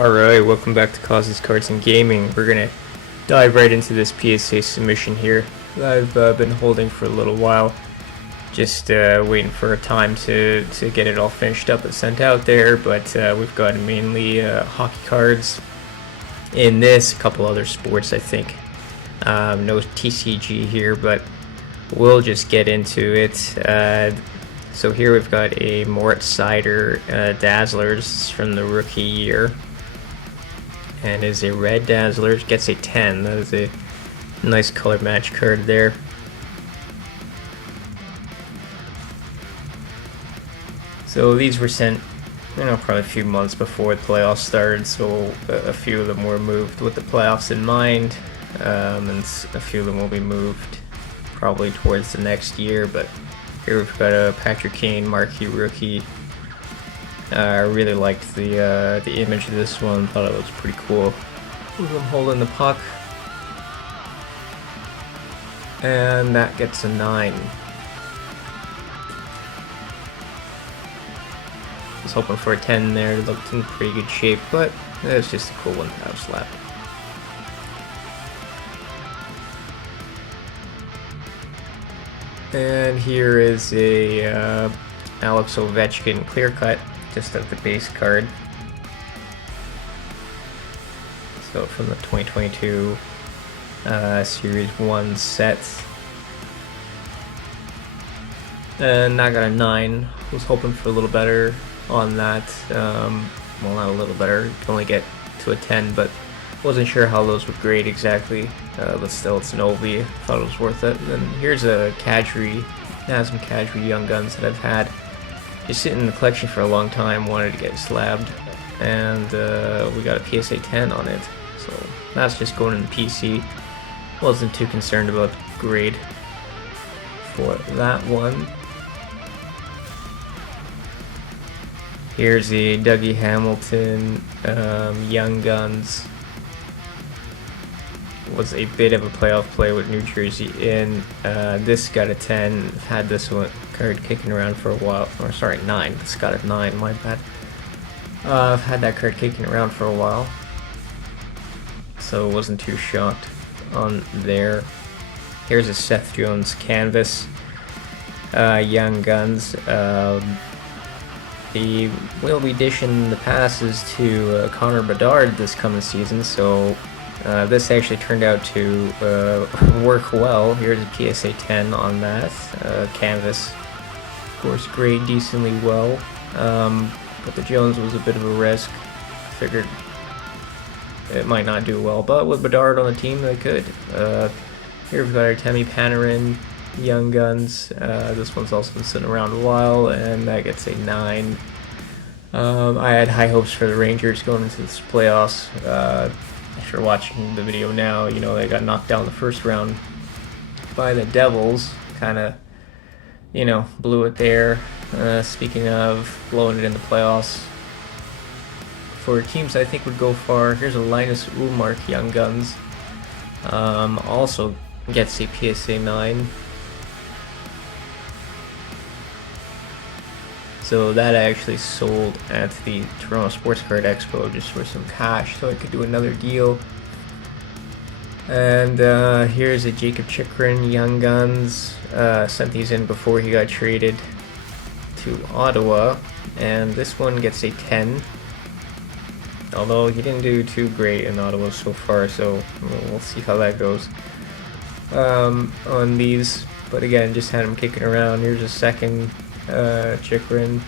Alright, welcome back to Causes Cards and Gaming. We're gonna dive right into this PSA submission here that I've been holding for a little while. Just waiting for a time to get it all finished up and sent out there, but we've got mainly hockey cards in this, a couple other sports I think. No TCG here, but we'll just get into it. So here we've got a Moritz Seider Dazzlers from the rookie year. And is a red Dazzler, gets a 10. That is a nice color match card there. So these were sent, probably a few months before the playoffs started, so a few of them were moved with the playoffs in mind, and a few of them will be moved probably towards the next year. But here we've got a Patrick Kane marquee rookie. I really liked the image of this one, thought it was pretty cool. With him holding the puck. And that gets a 9. I was hoping for a 10 there, it looked in pretty good shape, but it was just a cool one to have slapped. And here is a Alex Ovechkin clear cut. Just of the base card. So from the 2022 Series 1 set. And I got a 9. Was hoping for a little better on that. Well, not a little better. You can only get to a 10, but wasn't sure how those would grade exactly. But still, it's an OV. Thought it was worth it. And then here's a Kadri. Some Kadri Young Guns that I've had. Just sitting in the collection for a long time, wanted to get slabbed, and we got a PSA 10 on it, so that's just going in the PC. Wasn't too concerned about the grade for that one. Here's the Dougie Hamilton Young Guns. Was a bit of a playoff play with New Jersey in. This got a 10. I've had this one card kicking around for a while. Or sorry, 9. This got a 9, my bad. I've had that card kicking around for a while, so wasn't too shocked on there. Here's a Seth Jones canvas. Young Guns. We'll be dishing the passes to Connor Bedard this coming season, so this actually turned out to work well. Here's a PSA 10 on that. Canvas, of course, grade decently well, but the Jones was a bit of a risk. Figured it might not do well, but with Bedard on the team, they could. Here we've got our Temi Panarin Young Guns. This one's also been sitting around a while, and that gets a 9. I had high hopes for the Rangers going into this playoffs. After watching the video now, they got knocked down the first round by the Devils. Kind of, blew it there. Speaking of blowing it in the playoffs, for teams I think would go far, here's a Linus Ullmark Young Guns. Also gets a PSA 9. So that I actually sold at the Toronto Sports Card Expo just for some cash so I could do another deal. And here's a Jacob Chychrun Young Guns. Sent these in before he got traded to Ottawa, and this one gets a 10. Although he didn't do too great in Ottawa so far, so we'll see how that goes on these. But again, just had him kicking around. Here's a second Chychrun,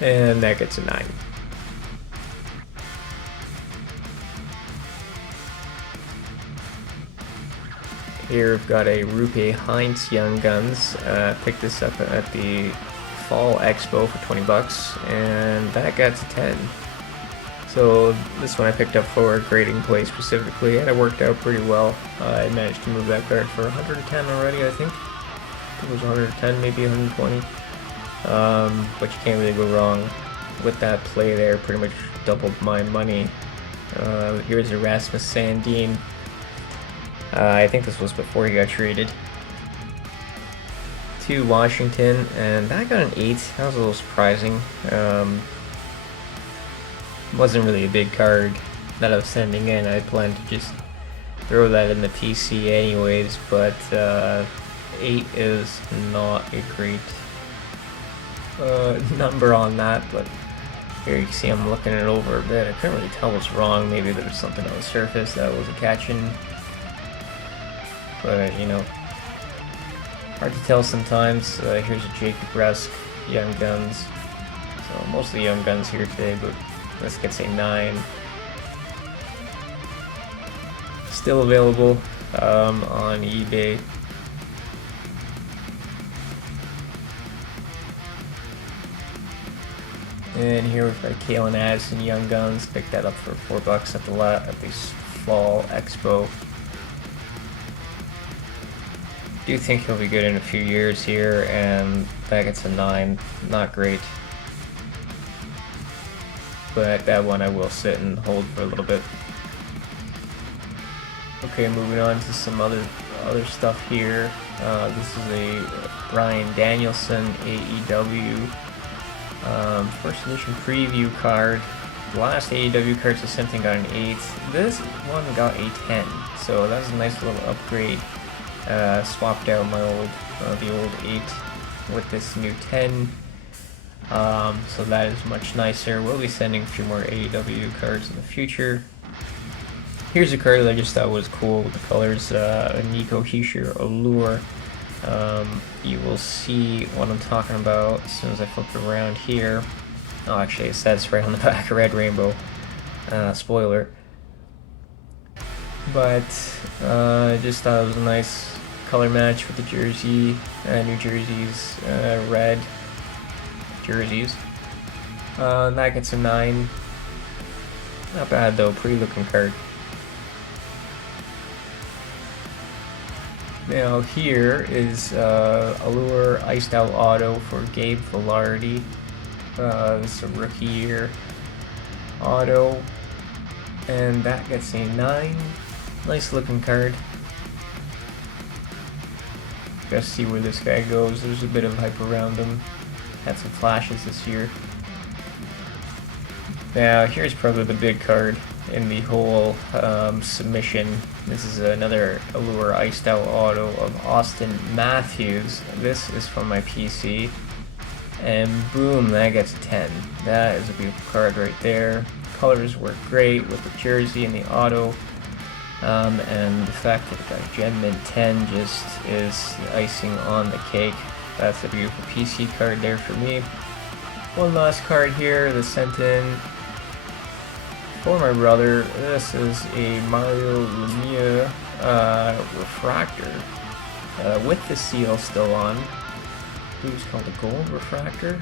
and that gets a 9. Here we've got a Rupe Heinz Young Guns. Picked this up at the Fall Expo for 20 bucks, and that got a 10. So this one I picked up for a grading play specifically, and it worked out pretty well. I managed to move that card for 110 already, I think. It was 110, maybe 120. But you can't really go wrong with that play there. Pretty much doubled my money. Here's Erasmus Sandin. I think this was before he got traded to Washington, and that got an 8. That was a little surprising. Wasn't really a big card that I was sending in. I planned to just throw that in the PC anyways, but 8 is not a great number on that. But here you can see I'm looking it over a bit. I couldn't really tell what's wrong. Maybe there was something on the surface that wasn't catching, but you know, hard to tell sometimes. Here's a Jacob Rusk Young Guns. So mostly Young Guns here today, but this gets a 9. Still available on eBay. And here we've got a Kalen Addison Young Guns. Picked that up for $4 at the Fall Expo. Do think he'll be good in a few years here, and that gets a 9. Not great, but that one I will sit and hold for a little bit. Okay, moving on to some other stuff here. This is a Bryan Danielson AEW first edition preview card. The last AEW cards I sent in got an 8. This one got a 10, so that's a nice little upgrade. Swapped out my the old 8 with this new 10. So that is much nicer. We'll be sending a few more AEW cards in the future. Here's a card that I just thought was cool with the colors. Nico Hischier Allure. You will see what I'm talking about as soon as I flip it around here. Oh, actually it says right on the back, Red Rainbow. Spoiler. But just thought it was a nice color match with the jersey, New Jersey's red jerseys. That gets a 9. Not bad though, pretty looking card. Now here is Allure Iced Out Auto for Gabe Velarde. This is a rookie year auto, and that gets a 9. Nice looking card. Gotta see where this guy goes. There's a bit of hype around him. Had some flashes this year. Now here's probably the big card in the whole submission. This is another Allure Iced Out Auto of Austin Matthews. This is from my PC, and boom, that gets a 10. That is a beautiful card right there. Colors work great with the jersey and the auto, and the fact that it got a Gem Mint 10 just is the icing on the cake. That's a beautiful PC card there for me. One last card here that's sent in for my brother. This is a Mario Lemieux refractor with the seal still on. It was called a gold refractor.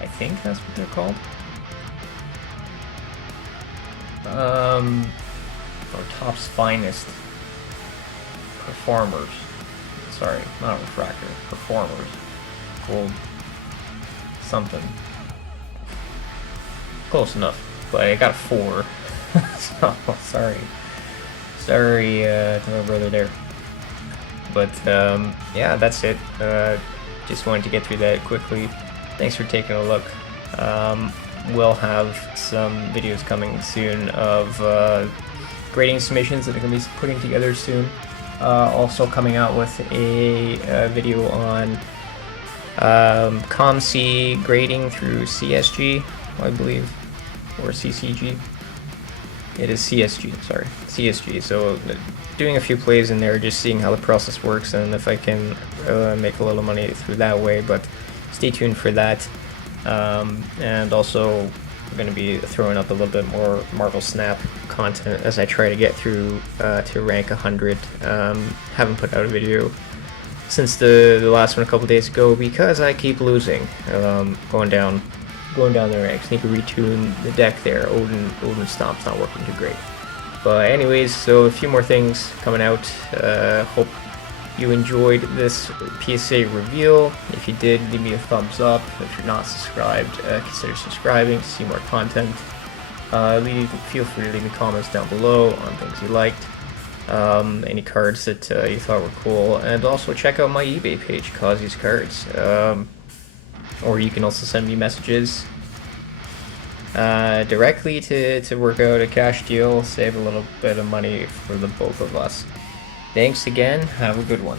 I think that's what they're called. Or Topps Finest Performers. Sorry, not refractor. Performers. Gold something. Close enough, but I got a 4. So, sorry to my brother there. But yeah, that's it. Just wanted to get through that quickly. Thanks for taking a look. We'll have some videos coming soon of grading submissions that I'm going to be putting together soon. Also coming out with a video on COMC grading through CSG, I believe, or CCG. It is CSG, sorry, CSG. So doing a few plays in there, just seeing how the process works and if I can make a little money through that way. But stay tuned for that. And also I'm going to be throwing up a little bit more Marvel Snap content as I try to get through to rank 100. Haven't put out a video since the last one a couple days ago because I keep losing, going down the ranks. Need to retune the deck there. Odin Stomp's not working too great. But anyways, so a few more things coming out. Hope you enjoyed this PSA reveal. If you did, leave me a thumbs up. If you're not subscribed, consider subscribing to see more content. Feel free to leave me comments down below on things you liked. any cards that you thought were cool, and also check out my eBay page, Kazi's Cards. Or you can also send me messages directly to work out a cash deal, save a little bit of money for the both of us. Thanks again, have a good one.